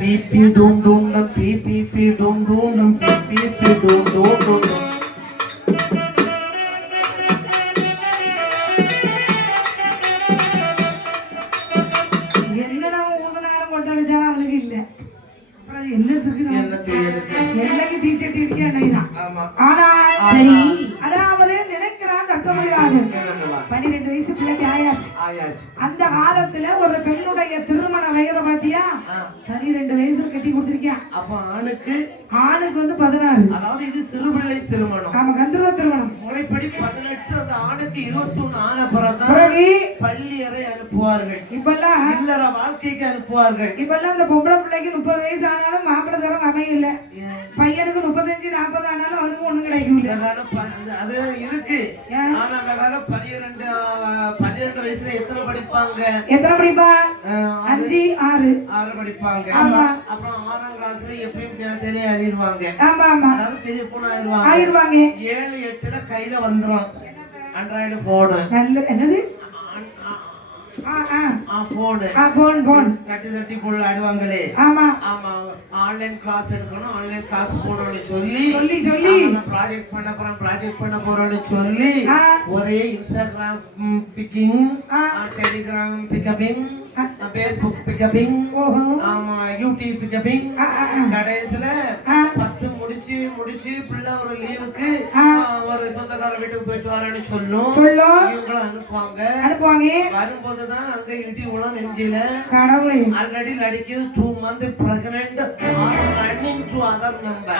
B B டூம் டூம் டம் B B B டூம் டூம் டம் B B B டூம் டூம் டூம். என்னடா ஊதுனாலும் கொட்டடிச்சா அவனுக்கு இல்ல. அப்புறம் என்னத்துக்கு என்ன செய்யறதுக்கு? என்னைக்கு தீச்சட்டி இருக்க அன்னைக்குதான். ஆமா. ஆனா சரி. அதாவது நினைக்கிறான் தர்க்கமணிராஜன். 12 வயசு பிள்ளைக்கு ஆயாச்சு. அந்த காலத்துல ஒரு பெண்ணுடைய திருமண வயதை பாத்தியா 12 வயசுல கட்டி கொடுத்திருக்கியான். அப்ப ஆணுக்கு வந்து 16. அதாவது இது சிறுபிள்ளை திருமணம். ஆமா, கந்தர்வ திருமணம். முறைப்படி 18, அந்த ஆணுக்கு 21 ஆன பிறகு பள்ளி அறை அனுப்புவார்கள். இப்பெல்லாம் இல்லற வாழ்க்கைக்கு அனுப்புவார்கள். இப்பெல்லாம் அந்த பொம்பளை பிள்ளைக்கு 30 வயசு ஆனாலும் மாப்பிள்ளை தரம் அமையல. பையனுக்கு 35, 40 ஆனாலும் அவனுக்கு ஒண்ணும் கிடைக்கல. அது இருக்கு. ஆனா அந்த காலம் 12 வயசுல எத்தனை படிப்பாங்க? எத்தனை படிப்பா? 5, 6 படிப்பாங்க. அப்புறம் 6ஆம் கிளாஸ்ல எப்படியும் சரியா ஆயிடுவாங்க. அதாவது பெரிய பொண்ணு ஆயிடுவாங்க. 7, 8ல கையில வந்துரும் ஆண்ட்ராய்டு போன். என்னது? போன் தட்டி போல ஆடுவாங்களே. ஆமா ஆமா. ஆன்லைன் கிளாஸ் எடுக்கணும், ஆன்லைன் கிளாஸ் போறோம்னு சொல்லி ப்ராஜெக்ட் பண்ண போறோம்னு சொல்லி ஒரே இன்ஸ்டாகிராம் பிக்கிங், டெலிகிராம் பிக்கப்பிங், பேஸ்புக் பிக்கப்பிங், ஆமா யூடியூப் பிக்கப்பிங். கடைசியில 10 முடிச்சு பிள்ளை ஒரு லீவுக்கு ஒரு சொந்தக்கார வீட்டுக்கு போயிட்டு வரேன்னு சொல்லும். இவங்களும் அனுப்புவாங்க. வரும்போதுதான் அங்க இடி உள்ள நெஞ்சில கடவுளே already லடிக்குது 2 months pregnant or running to other member.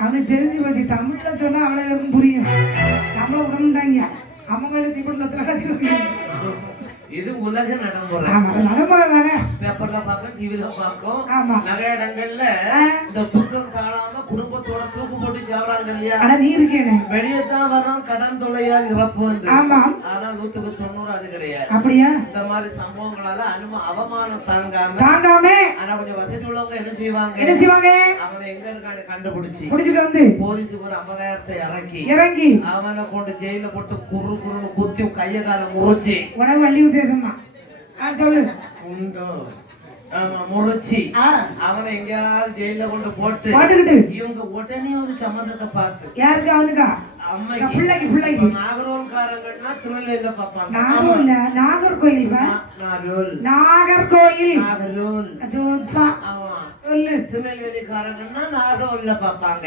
அவனுக்கு தெரிஞ்சு போச்சு. தமிழ்ல சொன்னா அவளுக்கு புரியும். நம்மள உடம்புட்டாங்க அம்மா மேல சீப்பட்டுல இது உலக நடைமுறை. நடைமுறை தானே. பேப்பர்ல பார்க்க, டிவில பார்க்கும். நிறைய இடங்கள்ல இந்த துக்கம் தாழாம குடும்பத்தோட தூக்கு போட்டு சாவறாங்க இல்லையா? நீ இருக்கேனே வெளியே தான் வரும் கடன் தொல்லையால் இறப்பு வந்து. ஆனா 190 அது கிடையாது. அப்படியா? இந்த மாதிரி சம்பவங்களால அவமானம் தாங்காம ஆனா கொஞ்சம் வசதி உள்ளவங்க என்ன செய்வாங்க? அவனை எங்க இருக்கான்னு கண்டுபிடிச்சு வந்து போலீஸுக்கு ஒரு 50,000 இறக்கி அவனை கொண்டு ஜெயில போட்டு குறுன்னு குத்தி கைய கால முறிச்சு உனக்கு வள்ளி விசேஷமா சொல்லு உண்டோ? ஆமா, முறிச்சு அவனை எங்கயாவது ஜெயில கொண்டு போட்டு இவங்க உடனே ஒரு சம்மந்தத்தை பார்த்து யாருக்கு? அவனுக்கா? அம்மைக்கு, பிள்ளைக்கு. நாகரோல்காரங்கன்னா திருநெல்வேலியில பாப்பாங்க. நாகர்கோயில் திருநெல்வேலிக்காரங்கன்னா நாகரோல்ல பாப்பாங்க.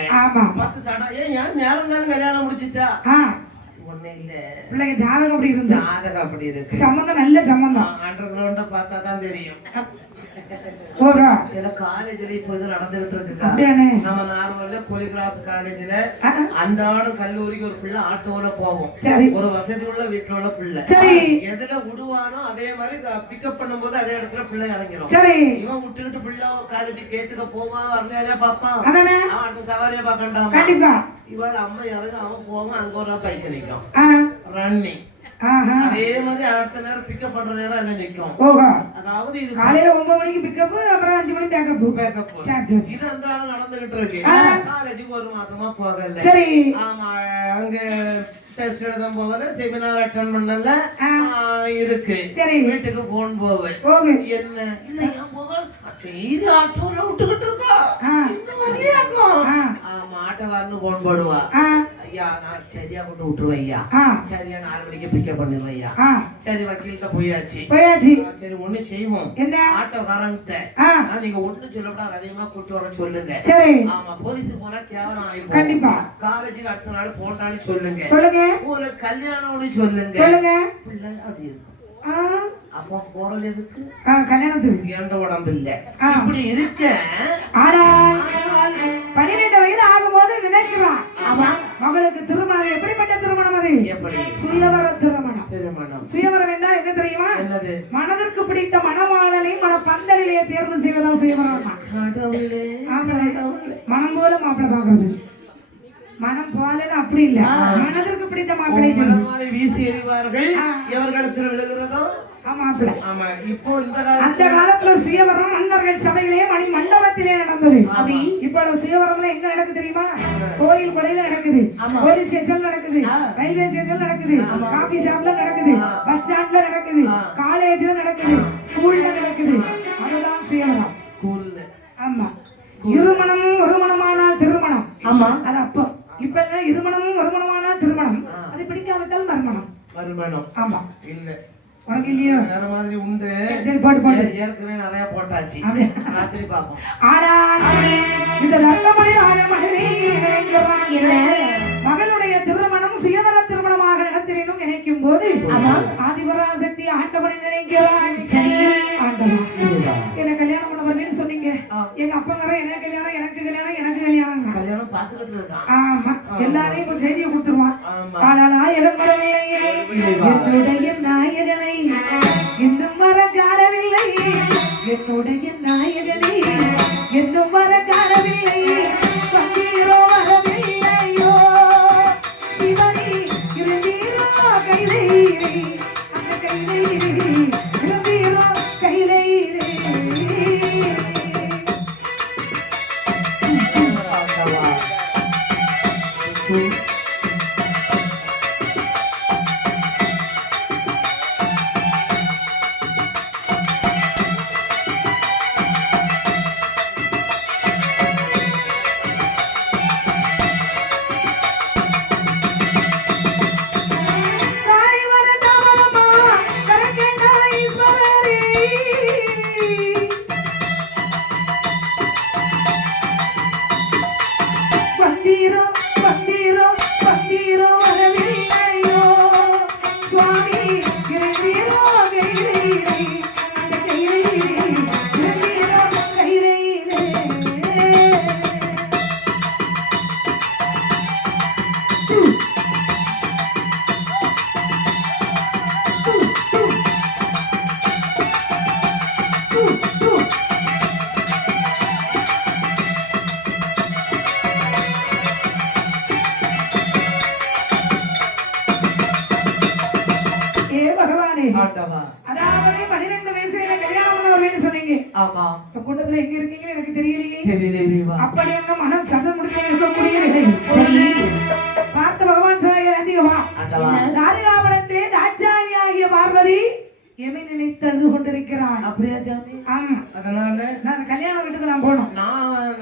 10 சடா ஏன் நேரம் கல்யாணம் முடிச்சுச்சா? பிள்ளைங்க ஜாதகம் அப்படி இருந்தா அப்படி இருக்கு. சம்பந்தம் நல்ல சம்பந்தம். அண்டர் கிரவுண்ட பார்த்தா தான் தெரியும். சில காலேஜ்ல இப்ப இது நடந்துகிட்டு இருக்கு. நம்ம நார்மல்ல கோலி கிளாஸ் காலேஜ்ல அன்றாட கல்லூரிக்கு ஒரு பிள்ளை ஆட்டோல போவோம். ஒரு வசதி உள்ள வீட்டுல உள்ள பிள்ளை எதுல விடுவானோ அதே மாதிரி பிக்கப் பண்ணும் போது அதே இடத்துல பிள்ளை இறங்கிரும். இவன் விட்டுக்கிட்டு பிள்ளை காலேஜ் கேட்டுக்க போவான், வரலையா பாப்பான். அவன் அடுத்த சவாரியா பாக்கண்டாமா. இவள் அம்மா இறங்க அவன் போவான், அங்க ஒரு பைக் நிற்கும் ரன்னிங். அதே மாதிரி அடுத்த நேரம் பிக்கப் பண்ற நேரம் அதுல நிக்கும். அதாவது இது காலையில 9 மணிக்கு பிக்கப், அப்புறம் 5 மணிக்கு பேக்கப். இது அன்றாடம் நடந்துகிட்டு இருக்கு. காலேஜுக்கு 1 மாசமா போகல. ஆமா, அங்க டெஸ்ட் எழுதும் போவல, செமினார் அட்டெண்ட் பண்ணல இருக்கு. வீட்டுக்கு போன் போவேன். என்ன இல்ல ஏன் போவேன்? இது ஆட்டோல விட்டுக்கிட்டு இருக்கா ஆட்டோக்காரனு போன் போடுவா. ஐயா நான் சரியா கொண்டு விட்டுருவேன் ஐயா, சரியா 4 மணிக்கு பிக்கப் பண்ணிடுவேன் ஐயா. சரி, வக்கீல்கிட்ட போயாச்சு. சரி, ஒண்ணு செய்வோம். ஆட்டோக்காரன்ட்ட நீங்க ஒண்ணு சொல்லக்கூடாது, அதிகமா கூட்டு வர சொல்லுங்க. ஆமா, போலீஸ் போனா கேவலம் ஆயிடும். கண்டிப்பா காலேஜுக்கு அடுத்த நாள் போண்டான்னு சொல்லுங்க. உங்களுக்கு கல்யாணம்னு சொல்லுங்க. பிள்ளை அப்படி இருக்கும். அப்போ போறது எதுக்கு? கல்யாணத்துக்கு. எந்த உடம்பு இல்ல இப்படி இருக்க. 12 வயது ஆகும்போது நினைக்கிறான் மகளுக்கு திருமணம். எப்படிப்பட்ட திருமணம் அது? சுயவர திருமணம். சுயவரம் என்றால் என்ன தெரியுமா? மனதிற்கு பிடித்த மணவாளனை மனப்பந்தலிலே தேர்வு செய்வதான் சுயவரம். மனம் போல மாப்பிள்ளை பாக்குறது. மனம் போலன்னு அப்படி இல்ல, மனதிற்கு பிடித்த மாப்பிள்ளை வீசி எறிவார்கள். எவர்களிடத்தில் விழுகிறதோ அந்த காலத்துல சுயவரம் மன்னர்கள் சபையிலே மணி மண்டபத்திலே நடந்தது. இப்ப சுயவரம்ல எங்க நடக்குது தெரியுமா? கோயில் கொலையில நடக்குது, போலீஸ் ஸ்டேஷன் நடக்குது, ரயில்வே ஸ்டேஷன் நடக்குது, காபி ஷாப்ல நடக்குது, பஸ் ஸ்டாண்ட்ல நடக்குது, காலேஜ்ல நடக்குது, ஸ்கூல்ல நடக்குது. அது இருமணமும் வருமணமானால் திருமணம், அது பிடிக்காவிட்டால் மறுமணம். மறுமணம் ஆமா. இல்ல உனக்கு இல்லையோ? வேற மாதிரி உண்டு. சரி போட்டு போட்டு. ஏற்கனவே நிறைய போட்டாச்சு. ராத்திரி பாப்போம். ஆனா இந்த ரத்தமணி ராஜமணி மகளுடைய திருமணம் சுயவர திருமணமாக நடத்த வேண்டும் நினைக்கும் போது ஆதிபராசக்தி ஆண்டவனை நினைக்கிறான். ஆண்டவா என்ன கல்யாணம் பண்ண வரணும்னு சொன்னீங்க. எங்க அப்பா வர என்ன கல்யாணம், எனக்கு கல்யாணம், எனக்கு கல்யாணம். கல்யாணம் பாத்துக்கிட்டு இருக்கான். ஆமா, எல்லாரையும் இப்ப செய்தியை கொடுத்துருவான். ஆனால் ஆயிரம் வரவில்லையே என்னுடைய நாயகனை இன்னும் வர காணவில்லை, என்னுடைய நாயகனை இன்னும் வர காணவில்லை, வந்தீரோ வரவில்லையோ சிவனி இருந்தீரோ கைலையிலே, அந்த கைலையிலே இருந்தீரோ கைலையிலே. அதாவது 12 வயசுல கல்யாணம் பண்ண வருவேன்னு சொன்னீங்க. ஆமா. இந்த கூட்டத்துல எங்க இருக்கீங்கன்னு எனக்கு தெரியலையே. தெரியலையே. அப்படி என்ன மனம் சதம் முடிக்க இருக்கக்கூடிய நிலை. பார்த்த பகவான் சொன்னாங்க, நந்திகமா தாரிகாவனத்தே தாட்சாயியாகிய பார்வதி எமை நினைத்து அழுது கொண்டிருக்கிறான். அப்படியா சாமி? ஆமா. அதனால நான் கல்யாண வீட்டுக்கு நான் போகணும்.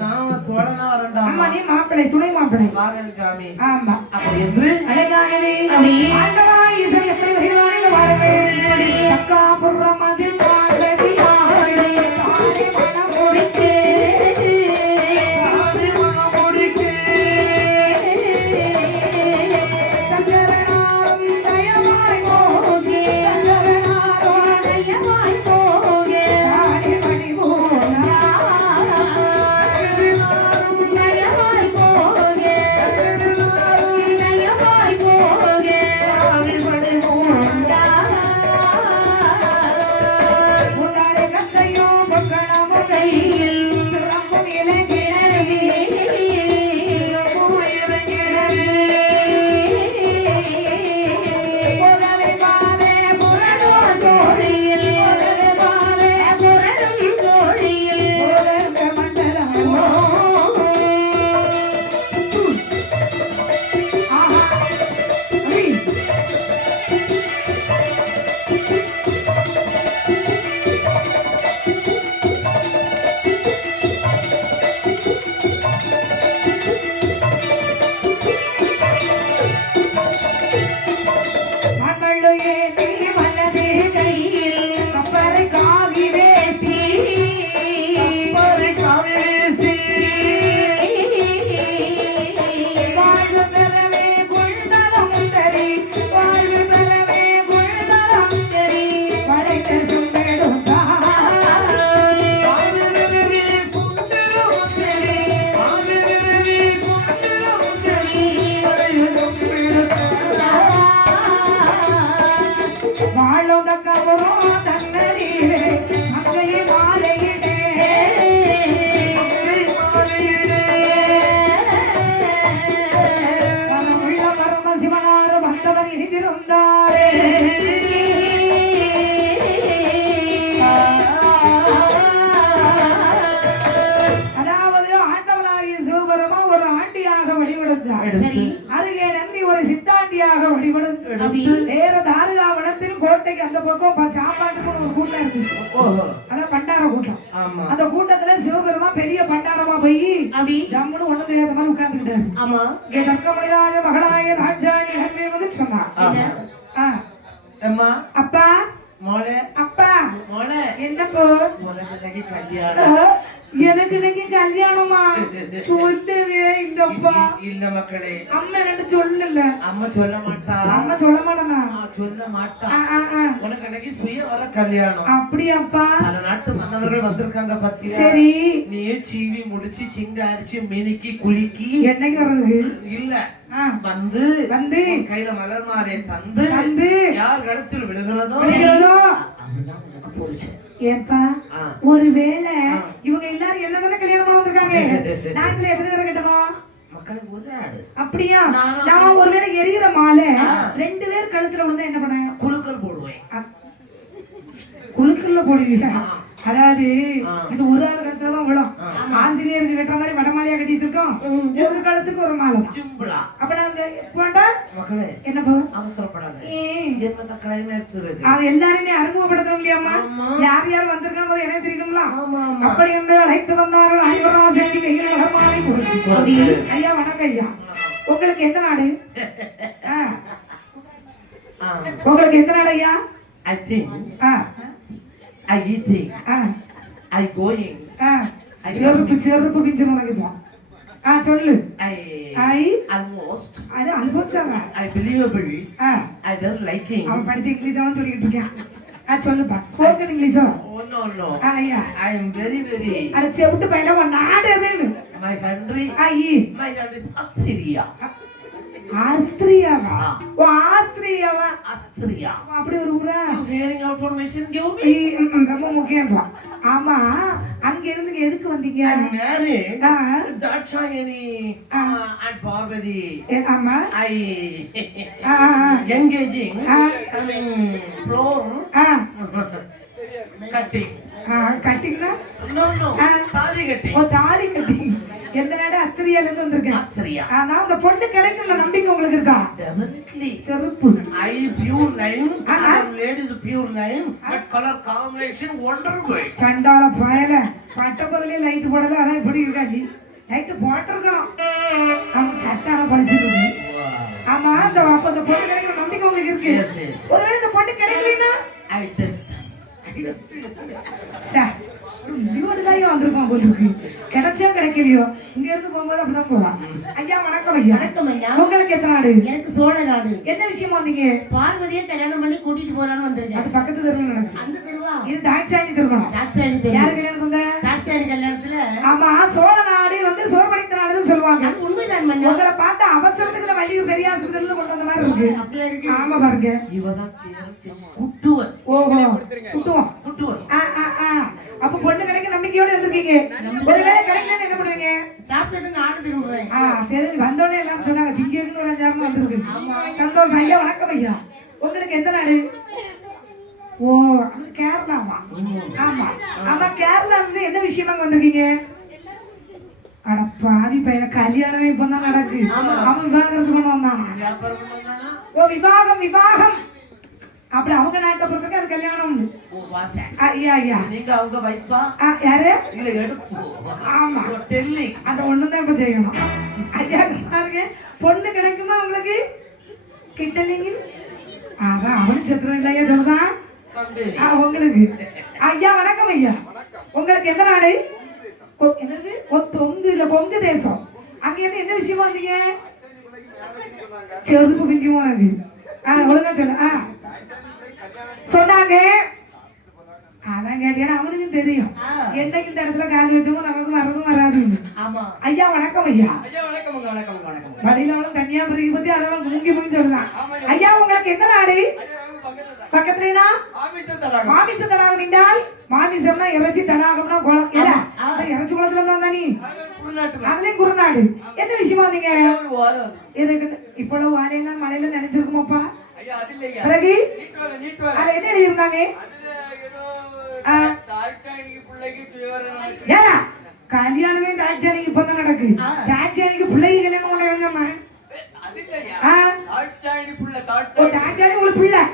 நான் தோழனா வரேன்டா. ஆமா, நீ மாப்பிள்ளை, துணை மாப்பிள்ளை. வாரேன் சாமி. ஆமா. அப்படி என்று அழகாகவே ஆண்டவா ஈசன் எப்படி வருகிறான்னு பாருங்கள். அக்கா புறமதில் பார்வதி ஆடே தாரி மனம் முடிக்கே, தாரி மனம் முடிக்கே, சங்கரனாரும் தயவாய் போகே, சங்கரனாரும் தயவாய் போகே, தாரி மணி போனா, சங்கரனாரும் தயவாய் போகே, சங்கரனாரும் தயவாய் போகே, தாரி மணி போனா. முன்னாடி கந்தையோ பொக்கணமோ கையில் திறம்பும் இளங்கிழவி, திறம்பும் இளங்கிழவி, உதவி பாதே புரணோ ஜோடியில், உதவி பாதே புரணும் ஜோடியில், உதர்க மண்டலமோ. ஆஹா ஐ மண்ணள்ளு ஏந்தி மன்னதே கையில் கப்பரை காவி வேஸ்தி, கப்பரை காவி வேஸ்தி, வாழ்வு பெறவே குண்டலம் தரி, வாழ்வு பெறவே குண்டலம் தரி, வளைத்த சும்பெடுத்தா, வாழ்வு பெறவே குண்டலம் தரி, வாழ்வு பெறவே குண்டலம் தரி, வளைத்த சும்பெடுத்தா, வாழோதக்க ஒரு தன்னறிவே மங்கை மாலையிடே, மங்கை மாலையிடே, வரமுள்ள பரம சிவனார் வந்தவர் இனிதிருந்தாரே. அதாவது ஆண்டவனாகிய சிவபெருமா ஒரு ஆண்டியாக வழிபடுத்தார். அருகே நந்தி ஒரு சித்தாண்டியாக வழிபடுத்து நேர தாருகாவனத்தின் கோட்டைக்கு அந்த பக்கம் சாப்பாட்டுக்கு ஒரு கூட்டம் இருந்துச்சு. அதான் பண்டார கூட்டம். அந்த கூட்டத்துல சிவபெருமா பெரிய பண்டாரமா போய் அப்படி ஜம்முன்னு ஒண்ணு தெரியாத மாதிரி உட்கார்ந்துக்கிட்டாரு. ஆமா என் தர்க்கமணிதாய மகளாய தாட்சாயணி நன்மை வந்து சொன்னார். அம்மா அப்பா மோளே அப்பா மோளே என்னப்போ உனக்கு கல்யாணம் எனக்கு இன்னைக்கு கல்யாணமா சொல்லவே இல்லப்பா. இல்ல மக்களே அம்மா என்ன சொல்லல. அம்மா சொல்ல மாட்டா. அம்மா சொல்ல மாட்டானா? சொல்ல மாட்டா. உனக்கு இன்னைக்கு சுய வர கல்யாணம். அப்படியாப்பா? பல நாட்டு மன்னவர்கள் வந்திருக்காங்க பத்தியா? சரி. நீ சீவி முடிச்சு சிங்காரிச்சு மினுக்கி குலுக்கி என்னைக்கு வர்றது இல்ல வந்து வந்து கையில மலர் மாலை தந்து தந்து யார் கடத்தில் விழுகிறதோ போச்சு. ஏப்பா ஒருவேளை இவங்க எல்லாரும் என்னதானே கல்யாணம் பண்ண வந்திருக்காங்க, நாங்களே எத்தனை பேரை கட்டணும்? அப்படியா? நான் ஒருவேளை எரியிற மாலை 2 பேர் கழுத்துல விழுந்தா என்ன பண்ண? குலுக்கல் போடுவேன். குலுக்கல்ல போடுவீங்க? அதாவது இது ஒரு ஆள் கழுத்துல தான் விழும். ஆஞ்சநேயருக்கு கட்டுற மாதிரி வடமாலையா கட்டி வச்சிருக்கோம். ஒரு காலத்துக்கு ஒரு மாலை தான். அப்ப நான் என்னப்பா அவசரப்படாத, அது எல்லாரையுமே அறிமுகப்படுத்தணும் இல்லையாமா? யார் யார் வந்திருக்காங்க எனக்கு தெரியுங்களா? அப்படி என்று அழைத்து வந்தார்கள் ஐவராசக்தி கையில் வடமாலை கொடுத்து. ஐயா வணக்கம் ஐயா. உங்களுக்கு எந்த நாடு? உங்களுக்கு எந்த நாடு ஐயா? I think I eating I going செருப்பு பிஞ்சு நினைக்கிறோம். சொல்லு. I almost அது அல்போன்சாங்க. I believable I very liking. அவன் படிச்ச இங்கிலீஷ் அவன் சொல்லிட்டு இருக்கான். சொல்லுப்பா ஸ்போக்கன் இங்கிலீஷா? Oh no no. ஐயா I am very அட செவுட்டு பையல உன் நாடு எதுன்னு? My country my country is Australia. ஆஸ்திரியாவா? ஓ ஆஸ்திரியாவா? ஆஸ்திரியா அப்படி ஒரு ஊரா? hearing information give me. ரொம்ப முக்கியம்ப்பா. ஆமா அங்க இருந்து எதுக்கு வந்தீங்க? I'm married. Dakshayani and Parvati. ஆமா I engaging coming floor cutting. கட்டிங்னா? No no தாலி கட்டிங். ஓ தாலி கட்டிங். எந்த நாடு? ஆஸ்திரியால இருந்து வந்திருக்கேன். ஆஸ்திரியா. ஆனா அந்த பொண்ணு கிடைக்கும்ல நம்பிக்கை உங்களுக்கு இருக்கா? Definitely. செருப்பு. I pure line, other ladies pure line, but color combination wonderful. சண்டால பயல பட்ட பகலே லைட் போடல, அதான் இப்படி இருக்காங்க. லைட் போட்டிருக்கணும். நம்ம சட்டான படிச்சிருக்கு. ஆமா அந்த அப்ப அந்த பொண்ணு கிடைக்கிற நம்பிக்கை உங்களுக்கு இருக்கு? Yes yes. ஒருவேளை இந்த பொண்ணு கிடைக்கலனா I did. வந்திருப்பான் போல இருக்கு. கிடைச்சா கிடைக்கலையோ இங்க இருந்து போகும்போது அப்படிதான் போவான். ஐயா வணக்கம் ஐயா. வணக்கம் ஐயா. உங்களுக்கு எத்தனை நாடு? எனக்கு சோழ நாடு. என்ன விஷயமா வந்தீங்க? பார்வதியை கல்யாணம் பண்ணி கூட்டிட்டு போறான்னு வந்திருக்கேன். அது பக்கத்து தெருவுல நடக்குது. அந்த தெருவா? இது தாட்சாயணி திருமணம். தாட்சாயணி தெரு. யார் கல்யாணம் வந்த? தாட்சாயணி கல்யாணத்துல. ஆமா சோழ நாடு வந்து சோர்படித்த நாடுன்னு சொல்லுவாங்க. அது உண்மைதான் மன்னா. உங்களை பார்த்தா அவசரத்துக்கு வள்ளியூர் பெரிய ஆஸ்பத்திரியில கொண்டு வந்த மாதிரி இருக்கு. அப்படியே இருக்கு. ஆமா பாருங்க. இவதான் குட்டுவன். ஓஹோ குட்டுவன். குட்டுவன். அப்ப பொண்ணு கிடைக்க நம்பிக்கையோட வந்திருக்கீங்க. ஒருவேளை கிடைக்கலன்னா என்ன பண்ணுவீங்க? சாப்பிட்டுட்டு நாடு திரும்புவேன். தெரிஞ்சு வந்தோடனே எல்லாம் சொன்னாங்க திங்க இருந்து ஒரு 5 நேரம் வந்திருக்கு. சந்தோஷம் ஐயா. வணக்கம் ஐயா. உங்களுக்கு எந்த நாடு? ஓ கேரளாவா? ஆமா ஆமா கேரளா இருந்து என்ன விஷயமா வந்திருக்கீங்க? அட பாவி பையன கல்யாணமே இப்பதான் நடக்கு. அவன் விவாகரத்து பண்ண வந்தான். ஓ விவாகம் விவாகம். அப்படி அவங்க நாட்டை பொறுத்தவரைக்கும் அது கல்யாணம். ஐயா ஐயா நீங்க அவங்க வைப்பா யாரு? இல்ல எடுப்பு. ஆமா டெல்லி அந்த ஒண்ணுதான் இப்ப செய்யணும். ஐயா பாருங்க பொண்ணு கிடைக்குமா உங்களுக்கு? கிட்டலீங்க. அதான் அவனு சத்திரம் இல்லையா சொல்லுதான் உங்களுக்கு. ஐயா வணக்கம் ஐயா. உங்களுக்கு எந்த நாடு? என்னது? தொங்கு இல்ல கொங்கு தேசம். அங்க இருந்து என்ன விஷயமா வந்தீங்க? செருப்பு பிஞ்சு போனது. ஒழுங்கா சொல்ல சொன்னாங்க. அதான் கேட்டீங்கன்னா அவனுக்கும் தெரியும் என்னைக்கு இந்த இடத்துல காலி வச்சோமோ நமக்கு வரதும் வராது. ஐயா வணக்கம் ஐயா. வழியில அவளும் கன்னியாகுமரி பத்தி அதவன் முங்கி முங்கி சொல்றான். ஐயா உங்களுக்கு எந்த நாடு? பக்கத்துலனா மாமிச தடாகம் என்றால் மாமிசம்னா இறைச்சி தடாகம்னா குளம். இறைச்சி குளத்துல இருந்தா தானே அதுலயும் குறுநாடு. என்ன விஷயமா வந்தீங்க? இதுக்கு இப்பொழுது வாழையெல்லாம் மழையில நினைச்சிருக்குமாப்பா? பிறகு அதுல என்ன எழுதியிருந்தாங்க? கல்யாணமே தாட்சாயணிக்கு இப்பதான் நடக்கு. தாட்சாயணிக்கு பிள்ளைக்கு கல்யாணம் கொண்டு வாங்கம்மா. தாட்சாயணி உங்களுக்கு பிள்ளை?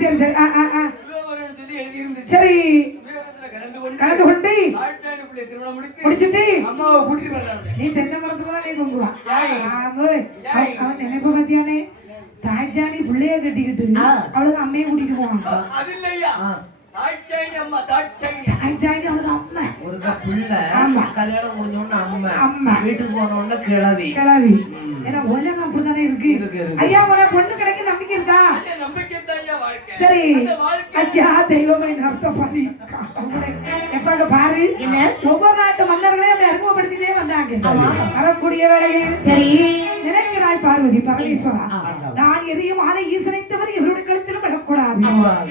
சரி சரி சரி கலந்து கொண்டு பிள்ளை திருமணம் முடிச்சிட்டு அம்மாவை கூட்டிட்டு வந்தாங்க. நீ தென்னை மரத்துல நீ தொங்குவா அவன் நினைப்ப பத்தியானே தாய்ச்சாணி பிள்ளைய கட்டிக்கிட்டு அவளுக்கு அம்மையை கூட்டிட்டு போவாங்க. அது இல்லையா தாய்ச்சாணி அம்மா தாய்ச்சாணி அவளுக்கு அம்மா ஒருக்கா பிள்ளை ஆமா. கல்யாணம் முடிஞ்ச உடனே அம்மா அம்மா வீட்டுக்கு போன உடனே கிளவி கிளவி. ஏன்னா உலகம் அப்படித்தானே இருக்கு. இருக்கு. ஐயா உன பொண்ணு கிடைக்க நம்பிக்கை இருக்கா? நம்பிக்கை தான் வாழ்க்கை. சரி அந்த வாழ்க்கை ஐயா தெய்வமே அர்த்தம் பண்ணி எப்பாங்க பாரு ஒவ்வொரு நாட்டு மன்னர்களையும் அப்படி அறிமுகப்படுத்தினே வந்தாங்க. வரக்கூடிய வேளையில் சரி நினைக்கிறாள் பார்வதி பரமேஸ்வரா, நான் எதையும் மாலை ஈசனை தவிர இவருடைய கழுத்தில் விடக்கூடாது.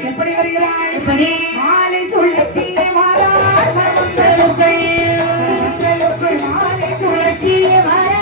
எப்படி வருகிறாள்? மாலை சொல்லட்டியே மாறாள் மனமங்களுக்குள் மாலை சொல்லட்டியே மாறாள்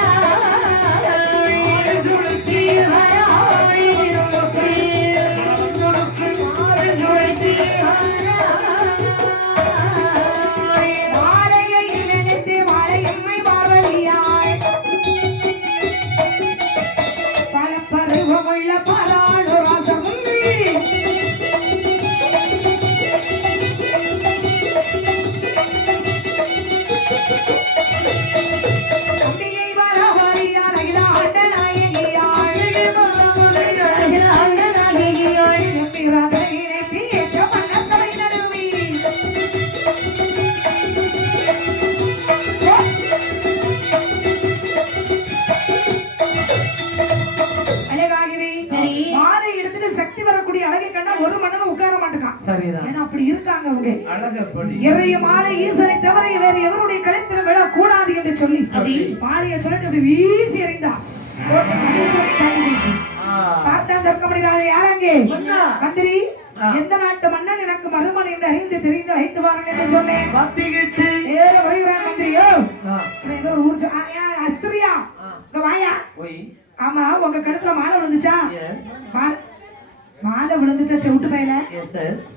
அப்படி இருக்காங்க அவங்க. இறைய மாலை ஈசனை தவிர வேற எவருடைய கழுத்தில் விழக்கூடாது என்று சொல்லி மாலையை சொல்லிட்டு அப்படி வீசி எறிந்தா பார்த்தா தற்க முடியாது. யாராங்க மந்திரி? எந்த நாட்டு மன்னன் எனக்கு மருமன் என்று அறிந்து தெரிந்து அழைத்து வாருங்க என்று சொன்னேன். ஏற வருகிறான் மந்திரியோ. ஏதோ ஒரு ஊர் அஸ்திரியா வாயா. ஆமா உங்க கழுத்துல மாலை விழுந்துச்சா? மாலை விழுந்துச்சா? செவிட்டு பையல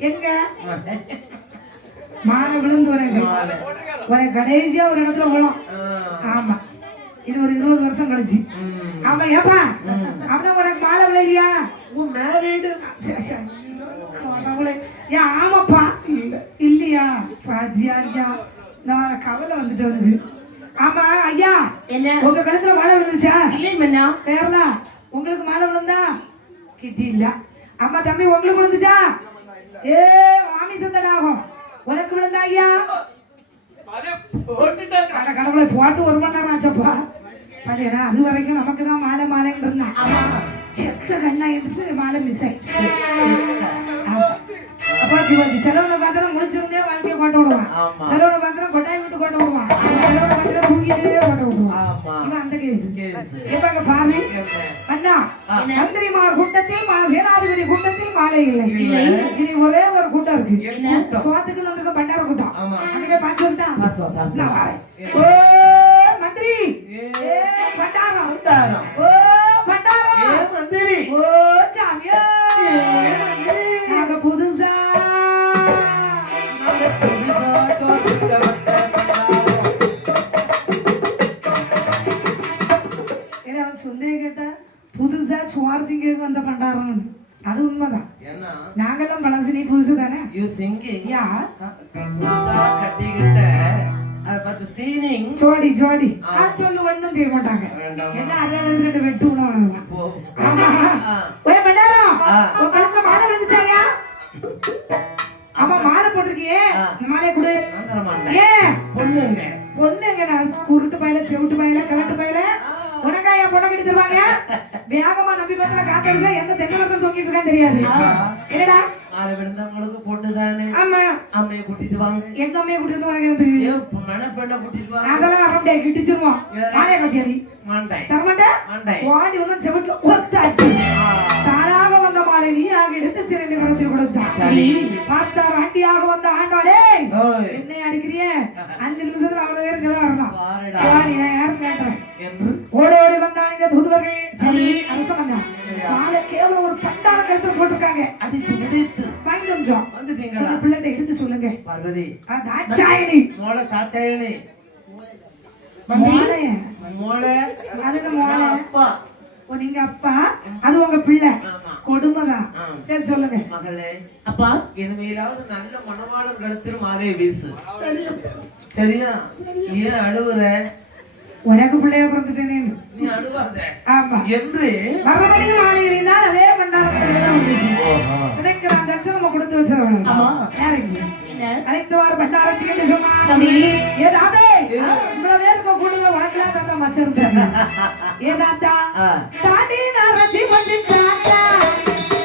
எங்க மாலை விழுந்து ஒரு கடைசியா ஒரு இடத்துல விழும். ஆமா இது ஒரு 20 வருஷம் கழிச்சு. ஆமா ஏப்பா அப்படின்னா உனக்கு மாலை விளையா? ஆமாப்பா இல்லையா பாஜியா ஐயா நான் கவலை வந்துட்டு வருது. ஆமா ஐயா என்ன உங்க கழுத்துல மாலை விழுந்துச்சா? இல்லை கேரளா உங்களுக்கு மாலை விழுந்தா கிட்டி இல்ல. அம்மா தம்பி உங்களுக்கு விழுந்துச்சா? ஏ மாமி சந்தடாகும் உனக்கு விழுந்தா ஐயா? கடவுளை போட்டு 1 மணி நேரம் ஆச்சப்பா. பாத்தீங்கன்னா அது வரைக்கும் நமக்கு தான் மாலை மாலைன்னு இருந்தான். செத்த கண்ணா இருந்துட்டு மாலை மிஸ் ஆயிடுச்சு. அப்பாச்சி பாச்சி செலவுல பாத்திரம் முடிச்சிருந்தே வாழ்க்கையை கொண்டு விடுவான். செலவுல பாத்திரம் கொட்டாய் விட்டு கொண்டு விடுவான். செலவுல பாத்திரம் தூங்கிட்டே கொண்டு விடுவான். இவன் அந்த கேஸ். எப்ப பாரு அண்ணா மந்திரிமார் கூட்டத்தில் சேனாதிபதி கூட்டத்தில் மாலை இல்லை. இனி ஒரே ஒரு கூட்டம் இருக்கு. சோத்துக்கு வந்திருக்க பண்டார கூட்டம். அங்கே பார்த்து சொல்லிட்டான். ஓ மந்திரி பண்டாரம் ஓ பண்டாரம் மந்திரி ஓ சாமியா நாங்க புதுசா சொல்லே கேட்டா புதுசா சுவார்த்திங்க வந்த பண்டாரம். அது உண்மைதான். நாங்கெல்லாம் பழசு நீ புதுசு தானே. யா புதுசா கட்டிக்கிட்ட ஜோடி ஜோடி சொல்லு ஒண்ணும் செய்ய மாட்டாங்க. என்ன அரை வெட்டு உணவுதான். உன் கழுத்துல மாலை விழுந்துச்சாயா? ஆமா மாலை போட்டிருக்கியே இந்த மாலையை கொடு. ஏன் பொண்ணுங்க குருட்டு பையில செவிட்டு பையில கரண்ட் பையில உனக்காயா பொண்ணை கட்டி தருவாங்க? வேகமா நம்பி பத்திர காத்தடிச்சா எந்த தென்னை மரத்தில் தூங்கிட்டு இருக்கான்னு தெரியாது. என்னடா மாலை விழுந்தவங்களுக்கு பொண்ணு தானே. ஆமா அம்மையை கூட்டிட்டு வாங்க. எங்க அம்மையை கூட்டிட்டு வாங்க தெரியும். மணப்பெண்ணை கூட்டிட்டு வாங்க. அதெல்லாம் வர முடியாது கிட்டிச்சிருவோம். மாலையை கட்சியாரி தரமாட்டேன். ஓடி வந்து செவிட்டு ஒத்தாட்டி தாராக வந்த மாலை நீயாக எடுத்து சிறந்த விரத்தில் கொடுத்தான். பார்த்தார் ஆண்டியாக வந்த ஆண்டாளே என்னை அடிக்கிறிய 5 நிமிஷத்துல அவ்வளவு பேர் இங்கதான் வரலாம். யாரும் கேட்டேன் ஓடோடி வந்தான் இந்த தூதுவர்கள். அரச வந்தான் மாலை கேவலம் ஒரு பண்டாரம் கழுத்துல போட்டிருக்காங்க. கொஞ்சம் பிள்ளைகிட்ட எடுத்து சொல்லுங்க. பார்வதி தாட்சாயணி மோளை தாட்சாயணி மோளை அதுக்கு மோளை அப்பா ஓ நீங்க அப்பா அது உங்க பிள்ளை ஆமா. கொடுமைதான் ஆமா. சரி சொல்லுங்க மகளே அப்பா இனிமேலாவது நல்ல மணவாளர் கழுத்தில் மாலையை வீசு சரியா ஏன் அழுவுற உனக்கு பிள்ளைய பிறந்துட்டேனே நீ அழுவாத ஆமா என்று மறுபடியும் மாலை இருந்தால் அதே பண்டாரத்தில் தான் வந்துச்சு கிடைக்கிற அந்த அச்சம் நம்ம கொடுத்து வச்சிருவோம் ஆமா. யாருக்கு அனைத்துவார் பண்டாரத்துக்கு என்று சொன்னார் தம்பி. ஏதாதே இவ்வளவு பேருக்கு கூடுதல் உனக்குலாம் தாத்தா மச்சிருந்தாங்க ஏதாத்தா தாடி நரச்சி மச்சி தாத்தா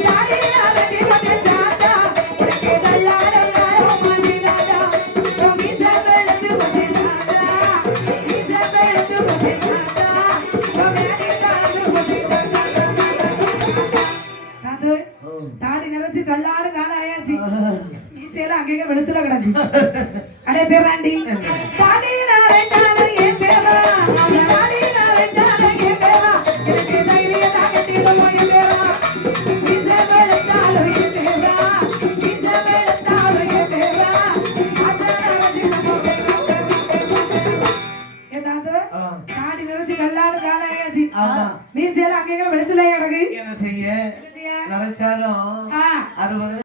தாடி நரச்சி மச்சி தாத்தா உனக்கு தள்ளாட நாளோ மச்சி தாத்தா நீ சபெழுத்து மச்சி தாத்தா நீ சபெழுத்து மச்சி தாத்தா மேடி தாத்து மச்சி தாத்தா தாத்து தாடி நரச்சி தள்ளாட காலம் ஆயாச்சு ஈச்சையில அங்கங்க வெளுத்துல கிடக்கு அடே பேராண்டி தாடி நரச்சாலும் என் பேரா தாடி நரச்சாலும் என் பேரா எனக்கு தைரியம் தாக்கட்டிடுமோ என் பேரா ஈச்சை வெளுத்தாலும் என் பேரா ஈச்சை வெளுத்தாலும் என் பேரா ஏதாவது தாடி நரச்சி கல்லாடு காலம் ஆயாச்சு மீசையில அங்கங்க வெளுத்துல கிடக்கு என்ன செய்ய என்ன செய்ய? நினைச்சாலும் ஆ 60